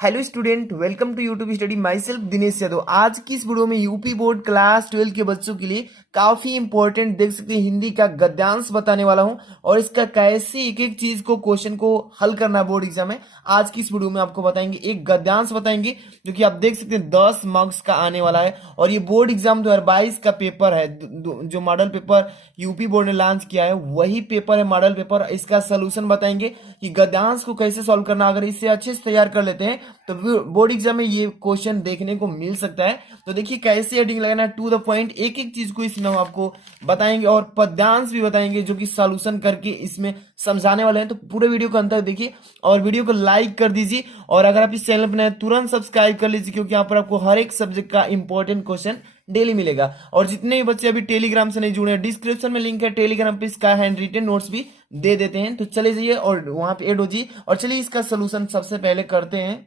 Hello student, welcome to YouTube study. Myself Dinesh Yadav. आज की इस वीडियो में यूपी बोर्ड क्लास 12 के बच्चों के लिए काफी इंपॉर्टेंट देख सकते हैं हिंदी का गद्यांश बताने वाला हूं और इसका कैसे एक एक चीज को क्वेश्चन को हल करना बोर्ड एग्जाम में आज की इस वीडियो में आपको बताएंगे। एक गद्यांश बताएंगे जो कि आप देख सकते हैं 10 मार्क्स का आने वाला है और ये बोर्ड एग्जाम 2022 का पेपर है। जो मॉडल पेपर यूपी बोर्ड ने लॉन्च किया है वही पेपर है मॉडल पेपर। इसका सोल्यूशन बताएंगे कि गद्यांश को कैसे सॉल्व करना। अगर इसे अच्छे से तैयार कर लेते हैं तो बोर्ड एग्जाम में ये क्वेश्चन देखने को मिल सकता है। तो देखिए कैसे हेडिंग लगाना है, टू द पॉइंट, एक एक चीज को इसमें हम आपको बताएंगे और पद्यांश भी बताएंगे जो कि सॉल्यूशन करके इसमें समझाने वाले हैं। तो पूरे वीडियो को अंत तक देखिए और वीडियो को लाइक कर दीजिए और अगर आप इस चैनल पर नए तुरंत सब्सक्राइब कर लीजिए क्योंकि यहाँ पर आपको हर एक सब्जेक्ट का इंपॉर्टेंट क्वेश्चन डेली मिलेगा। और जितने भी बच्चे अभी टेलीग्राम से नहीं जुड़े हैं, डिस्क्रिप्शन में लिंक है टेलीग्राम पे, इसका हैंड रिटन नोट्स भी दे देते हैं, तो चले जाइए और वहां पे ऐड हो जाइए। और चलिए इसका सोल्यूशन सबसे पहले करते हैं।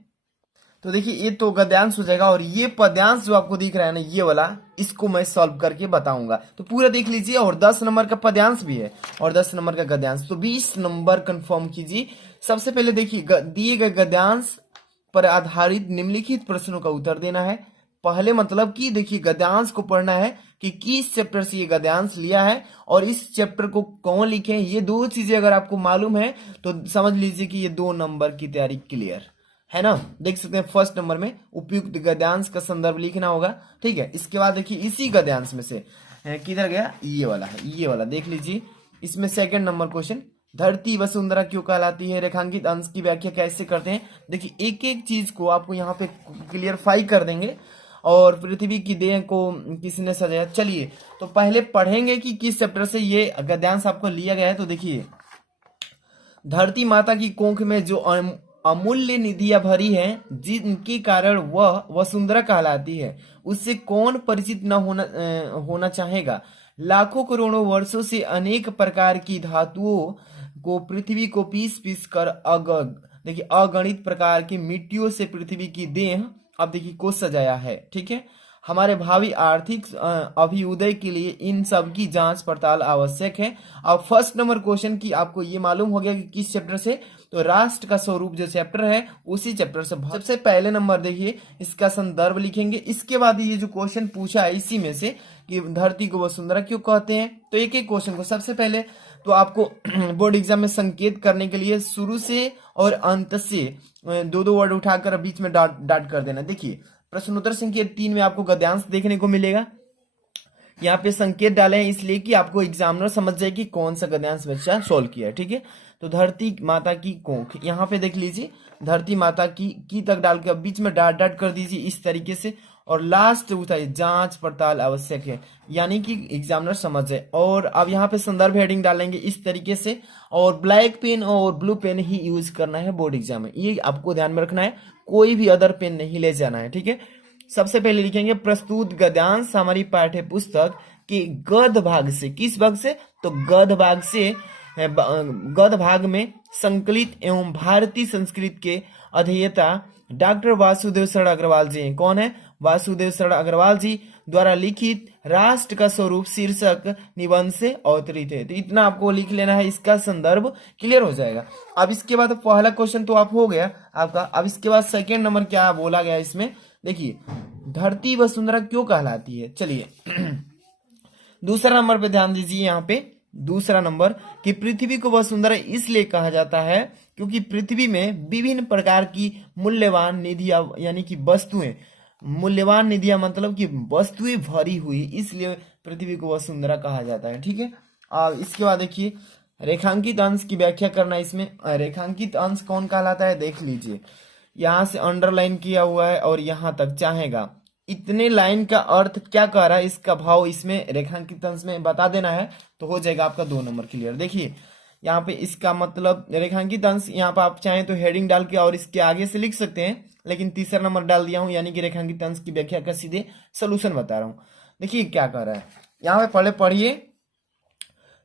तो देखिए ये तो गद्यांश हो जाएगा और ये पद्यांश जो आपको दिख रहा है ना, ये वाला, इसको मैं सॉल्व करके बताऊंगा। तो पूरा देख लीजिए और 10 नंबर का पद्यांश भी है और 10 नंबर का गद्यांश, तो 20 नंबर कंफर्म कीजिए। सबसे पहले देखिए दिए गए गद्यांश पर आधारित निम्नलिखित प्रश्नों का उत्तर देना है। पहले मतलब कि देखिए गद्यांश को पढ़ना है कि किस चैप्टर से ये गद्यांश लिया है और इस चैप्टर को कौन लिखे। ये दो चीजें अगर आपको मालूम है तो समझ लीजिए कि ये 2 नंबर की तैयारी क्लियर है ना। देख सकते हैं फर्स्ट नंबर में उपयुक्त गद्यांश का संदर्भ लिखना होगा, ठीक है। इसके बाद देखिए इसी गद्यांश में से किधर गया, ये वाला है, ये वाला देख लीजिए। इसमें सेकंड नंबर क्वेश्चन, धरती वसुंधरा क्यों कहलाती है, रेखांकित अंश की व्याख्या कैसे करते हैं। देखिए एक एक चीज को आपको यहाँ पे क्लियरफाई कर देंगे। और पृथ्वी की देह को किसने सजाया, चलिए तो पहले पढ़ेंगे कि किस चैप्टर से ये गद्यांश आपको लिया गया है। तो देखिए धरती माता की कोख में जो अमूल्य निधियां भरी हैं जिनके कारण वह वसुंधरा कहलाती है, उससे कौन परिचित न होना चाहेगा। लाखों करोड़ों वर्षों से अनेक प्रकार की धातुओं को पृथ्वी को पीस पीस कर देखिए अगणित प्रकार की मिट्टियों से पृथ्वी की देह अब देखिए को सजाया है, ठीक है। हमारे भावी आर्थिक अभ्युदय के लिए इन सब की जांच पड़ताल आवश्यक है। अब फर्स्ट नंबर क्वेश्चन की आपको ये मालूम हो गया कि किस चैप्टर से, तो राष्ट्र का स्वरूप जो चैप्टर है उसी चैप्टर से। सबसे पहले नंबर देखिए इसका संदर्भ लिखेंगे। इसके बाद ये जो क्वेश्चन पूछा है इसी में से कि धरती को वसुंधरा क्यों कहते हैं, तो एक एक क्वेश्चन को सबसे पहले तो आपको बोर्ड एग्जाम में संकेत करने के लिए शुरू से और अंत से दो दो वर्ड उठाकर बीच में डॉट कर देना। देखिए प्रश्नोत्तर संख्या 3 में आपको गद्यांश देखने को मिलेगा। यहाँ पे संकेत डाले हैं इसलिए कि आपको एग्जामिनर समझ जाए कि कौन सा गद्यांश बच्चा सोल्व किया है, ठीक है। तो धरती माता की कोख, यहाँ पे देख लीजिए धरती माता की तक डाल के बीच में डॉट कर दीजिए इस तरीके से और लास्ट उठाइए जांच पड़ताल आवश्यक है, यानी कि एग्जामिनर समझ जाए। और अब यहाँ पे संदर्भ हेडिंग डालेंगे इस तरीके से और ब्लैक पेन और ब्लू पेन ही यूज करना है बोर्ड एग्जाम में, ये आपको ध्यान में रखना है, कोई भी अदर पेन नहीं ले जाना है, ठीक है। सबसे पहले लिखेंगे प्रस्तुत गद्यांश हमारी पाठ्य पुस्तक के गद्य भाग से, किस भाग से, तो गद्य भाग से, गद्य भाग में संकलित एवं भारतीय संस्कृत के अध्येता डॉक्टर वासुदेव शरण अग्रवाल जी हैं। कौन है, वासुदेव शरण अग्रवाल जी द्वारा लिखित राष्ट्र का स्वरूप शीर्षक निबंध से अवतरित है। तो इतना आपको लिख लेना है, इसका संदर्भ क्लियर हो जाएगा। अब इसके बाद पहला क्वेश्चन तो आप हो गया आपका। अब इसके बाद सेकेंड नंबर क्या बोला गया इसमें, देखिए धरती वसुंधरा क्यों कहलाती है। चलिए दूसरा नंबर पे ध्यान दीजिए। यहाँ पे दूसरा नंबर कि पृथ्वी को वसुंधरा इसलिए कहा जाता है क्योंकि पृथ्वी में विभिन्न प्रकार की मूल्यवान निधियां, यानी कि वस्तुएं, मूल्यवान निधियां मतलब कि वस्तुएं भरी हुई, इसलिए पृथ्वी को वसुंधरा कहा जाता है, ठीक है। अब इसके बाद देखिए रेखांकित अंश की व्याख्या करना। इसमें रेखांकित अंश कौन कहलाता है, देख लीजिए यहां से अंडरलाइन किया हुआ है और यहां तक चाहेगा इतने लाइन का अर्थ क्या कह रहा है, इसका भाव इसमें रेखांकित अंश में बता देना है, तो हो जाएगा आपका 2 नंबर क्लियर। देखिए यहाँ पे इसका मतलब रेखांकित अंश, यहाँ पे आप चाहें तो हेडिंग डाल के और इसके आगे से लिख सकते हैं, लेकिन तीसरा नंबर डाल दिया हूं, यानी कि रेखांकित अंश की व्याख्या का सीधे सोल्यूशन बता रहा हूं। देखिए क्या कह रहा है यहाँ पे, पहले पढ़िए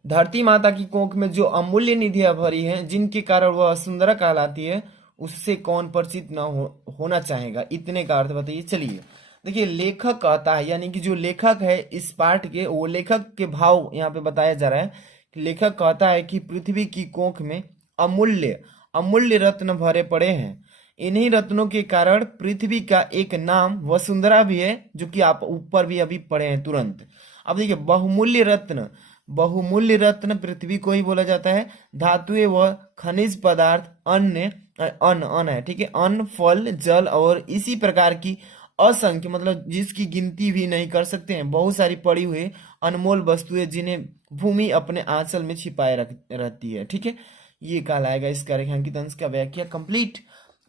धरती माता की कोख में जो अमूल्य निधियां भरी हैं जिनके कारण वह सुंदरा कहलाती है, उससे कौन परिचित न होना चाहेगा, इतने का अर्थ बताइए। चलिए देखिए लेखक कहता है, यानी कि जो लेखक है इस पाठ के, वो लेखक के भाव यहाँ पे बताया जा रहा है। लेखक कहता है कि पृथ्वी की कोख में अमूल्य अमूल्य रत्न भरे पड़े हैं, इन्हीं रत्नों के कारण पृथ्वी का एक नाम वसुंधरा भी है, जो कि आप ऊपर भी अभी पढ़े हैं तुरंत। अब देखिए बहुमूल्य रत्न, बहुमूल्य रत्न पृथ्वी को ही बोला जाता है। धातुएं व खनिज पदार्थ, अन्य अन्न है, ठीक है, अन्न, फल, जल और इसी प्रकार की असंख्य, मतलब जिसकी गिनती भी नहीं कर सकते हैं, बहुत सारी पड़ी हुई अनमोल वस्तुएं जिन्हें भूमि अपने आंचल में छिपाए रहती है, ठीक है। ये कहलाएगा इसका रेखांकित अंश का व्याख्या कंप्लीट।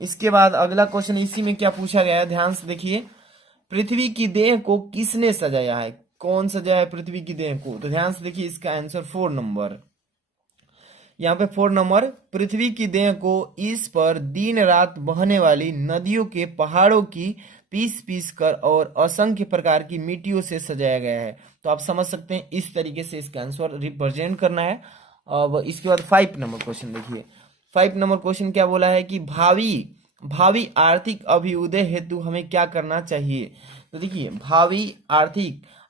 इसके बाद अगला क्वेश्चन इसी में क्या पूछा गया है, ध्यान से देखिए। पृथ्वी की देह को किसने सजाया है? कौन सजाया है पृथ्वी की देह को? तो ध्यान से देखिए, इसका आंसर 4 नंबर। यहाँ पे 4 नंबर, पृथ्वी की देह को इस पर दिन रात बहने वाली नदियों के पहाड़ों की पीस पीस कर और असंख्य प्रकार की मिट्टियों से सजाया गया है। तो आप समझ सकते हैं इस तरीके से इसका आंसर रिप्रेजेंट करना है। अब इसके बाद 5 नंबर क्वेश्चन देखिए। 5 नंबर क्वेश्चन क्या बोला है कि भावी भावी आर्थिक अभ्युदय हेतु हमें क्या करना चाहिए? तो देखिए,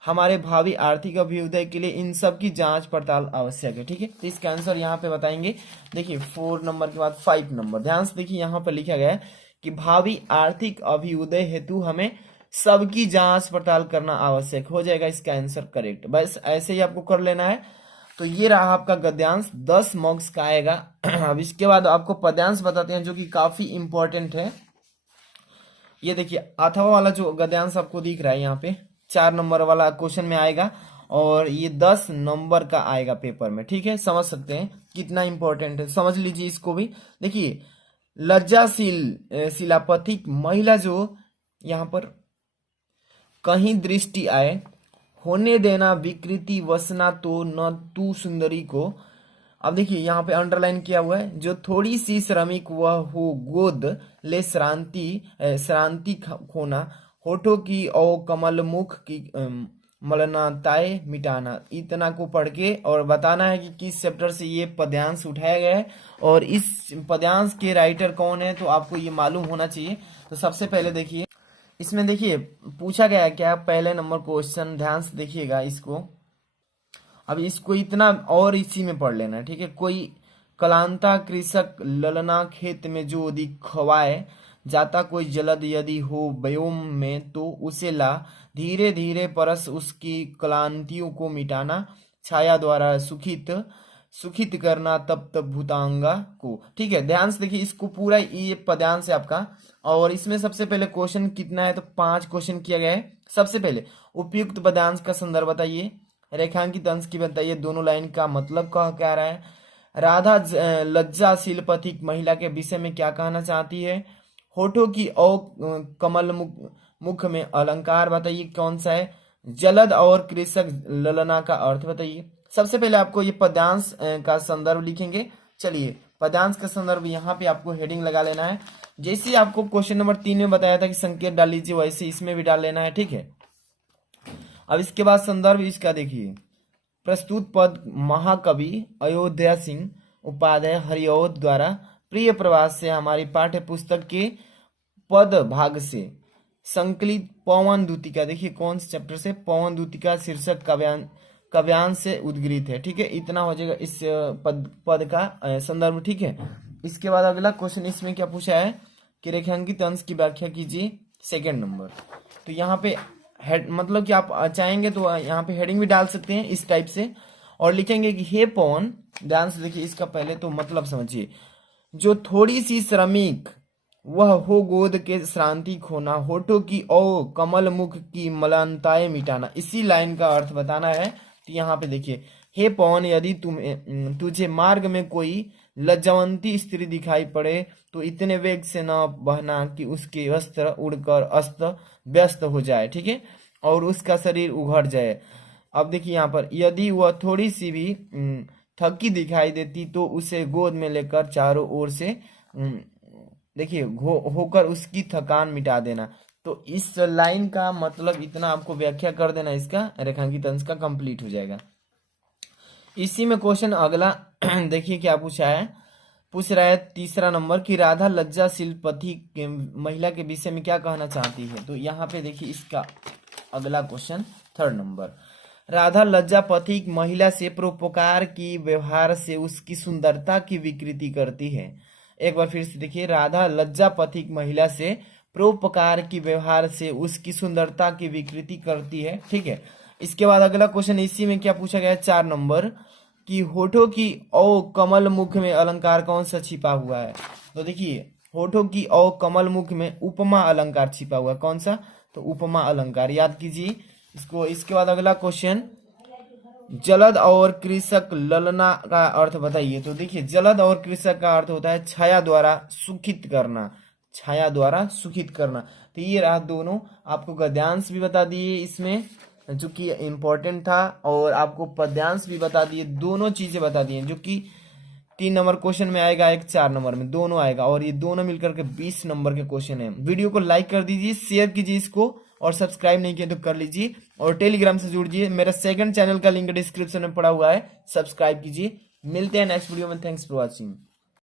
हमारे भावी आर्थिक अभ्युदय के लिए इन सब की जांच पड़ताल आवश्यक है, ठीक है। तो इसका आंसर यहाँ पे बताएंगे। देखिए 4 नंबर के बाद 5 नंबर, ध्यान से देखिए, यहाँ पर लिखा गया है कि भावी आर्थिक अभ्युदय हेतु हमें सबकी जांच पड़ताल करना आवश्यक हो जाएगा। इसका आंसर करेक्ट, बस ऐसे ही आपको कर लेना है। तो ये रहा आपका गद्यांश, 10 मार्क्स का आएगा। अब इसके बाद आपको पद्यांश बताते हैं, जो कि काफी इंपॉर्टेंट है। ये देखिए अथवा वाला जो गद्यांश आपको दिख रहा है यहाँ पे, 4 नंबर वाला क्वेश्चन में आएगा और ये 10 नंबर का आएगा पेपर में, ठीक है। समझ सकते हैं कितना इंपॉर्टेंट है, समझ लीजिए इसको भी। देखिए लज्जाशील शिलापथिक महिला, जो यहाँ पर कहीं दृष्टि आए, होने देना विकृति वसना तो न तू सुंदरी को। अब देखिए यहाँ पे अंडरलाइन किया हुआ है, जो थोड़ी सी श्रमिक वह हो गोद ले श्रांति खोना, होठों की और कमल मुख की मलनाताएं मिटाना। इतना को पढ़ के और बताना है कि किस चैप्टर से ये पद्यांश उठाया गया है और इस पद्यांश के राइटर कौन है, तो आपको ये मालूम होना चाहिए। तो सबसे पहले देखिए, इसमें देखिए पूछा गया है क्या, पहले नंबर क्वेश्चन, ध्यान से देखिएगा इसको। अब इसको इतना और इसी में पढ़ लेना है, ठीक है। कोई कलांता कृषक ललना खेत में जो यदि खवाए, जाता कोई जलद यदि हो व्योम में तो उसे ला, धीरे धीरे परस उसकी क्लांतियों को मिटाना, छाया द्वारा सुखित करना तप तप भूतांगा को, ठीक है। ध्यान से देखिए इसको पूरा, ये पद्यांश है आपका। और इसमें सबसे पहले क्वेश्चन कितना है, तो 5 क्वेश्चन किया गया है। सबसे पहले उपयुक्त पद्यांश का संदर्भ बताइए, रेखांकित अंश की बताइए, दोनों लाइन का मतलब क्या रहा है, राधा लज्जाशील पथिक महिला के विषय में क्या कहना चाहती है, होठों की और कमल मुख में अलंकार बताइए कौन सा है, जलद और कृषक ललना का अर्थ बताइए। सबसे पहले आपको ये पद्यांश का संदर्भ लिखेंगे। चलिए पद्यांश का संदर्भ यहाँ पे आपको हेडिंग लगा लेना है। जैसे आपको क्वेश्चन नंबर 3 में बताया था कि संकेत डाल लीजिए, वैसे इसमें भी डाल लेना है, ठीक है। अब इसके बाद संदर्भ इसका देखिए, प्रस्तुत पद महाकवि अयोध्या सिंह उपाध्याय हरिऔध द्वारा प्रिय प्रवास से हमारी पाठ्य पुस्तक के पद भाग से संकलित पवन दूतिका, देखिए कौन से चैप्टर से, पवन शीर्षक काव्यांश से उद्गृहित है, ठीक है। इतना हो जाएगा इस पद का संदर्भ, ठीक है। इसके बाद अगला क्वेश्चन इसमें क्या पूछा है कि रेखांकित अंश की व्याख्या कीजिए, 2 नंबर। तो यहाँ पे हेड, मतलब कि आप चाहेंगे तो यहाँ पे हेडिंग भी डाल सकते हैं इस टाइप से, और लिखेंगे कि हे पवन, ध्यान से देखिए इसका पहले तो मतलब समझिए, जो थोड़ी सी श्रमिक वह हो गोद के श्रांति खोना, होठों की ओ कमल मुख की मलानताएं मिटाना। इसी लाइन का अर्थ बताना है। तो यहाँ पे देखिए, हे पवन, यदि तुझे मार्ग में कोई लज्जावंती स्त्री दिखाई पड़े तो इतने वेग से न बहना कि उसके वस्त्र उड़कर अस्त व्यस्त हो जाए, ठीक है, और उसका शरीर उघड़ जाए। अब देखिए यहाँ पर, यदि वह थोड़ी सी भी थकी दिखाई देती तो उसे गोद में लेकर चारों ओर से देखिए होकर उसकी थकान मिटा देना। तो इस लाइन का मतलब इतना आपको व्याख्या कर देना, इसका रेखांकित अंश का कंप्लीट हो जाएगा। इसी में क्वेश्चन अगला देखिए क्या पूछा है, पूछ रहा है 3 नंबर की राधा लज्जाशील पथिक महिला के विषय में क्या कहना चाहती है। तो यहाँ पे देखिए इसका अगला क्वेश्चन 3 नंबर, राधा लज्जा पथिक महिला से परोपकार की व्यवहार से उसकी सुंदरता की विकृति करती है। एक बार फिर से देखिए, राधा लज्जापथिक महिला से परोपकार की व्यवहार से उसकी सुंदरता की विकृति करती है। ठीक है, इसके बाद अगला क्वेश्चन इसी में क्या पूछा गया है 4 नंबर कि होठों की औ कमल मुख में अलंकार कौन सा छिपा हुआ है। तो देखिए, होठों की औ कमल मुख में उपमा अलंकार छिपा हुआ है। कौन सा? तो उपमा अलंकार, याद कीजिए इसको। इसके बाद अगला क्वेश्चन, जलद और कृषक ललना का अर्थ बताइए। तो देखिए, जलद और कृषक का अर्थ होता है छाया द्वारा सुखित करना, छाया द्वारा सुखित करना। तो ये रहा दोनों, आपको गद्यांश भी बता दिए इसमें जो कि इम्पोर्टेंट था, और आपको पद्यांश भी बता दिए। दोनों चीजें बता दिए जो कि 3 नंबर क्वेश्चन में आएगा, एक 4 नंबर में, दोनों आएगा, और ये दोनों मिलकर के 20 नंबर के क्वेश्चन है। वीडियो को लाइक कर दीजिए, शेयर कीजिए इसको, और सब्सक्राइब नहीं किया तो कर लीजिए, और टेलीग्राम से जुड़िए। मेरा सेकंड चैनल का लिंक डिस्क्रिप्शन में पड़ा हुआ है, सब्सक्राइब कीजिए। मिलते हैं नेक्स्ट वीडियो में। Thanks for watching.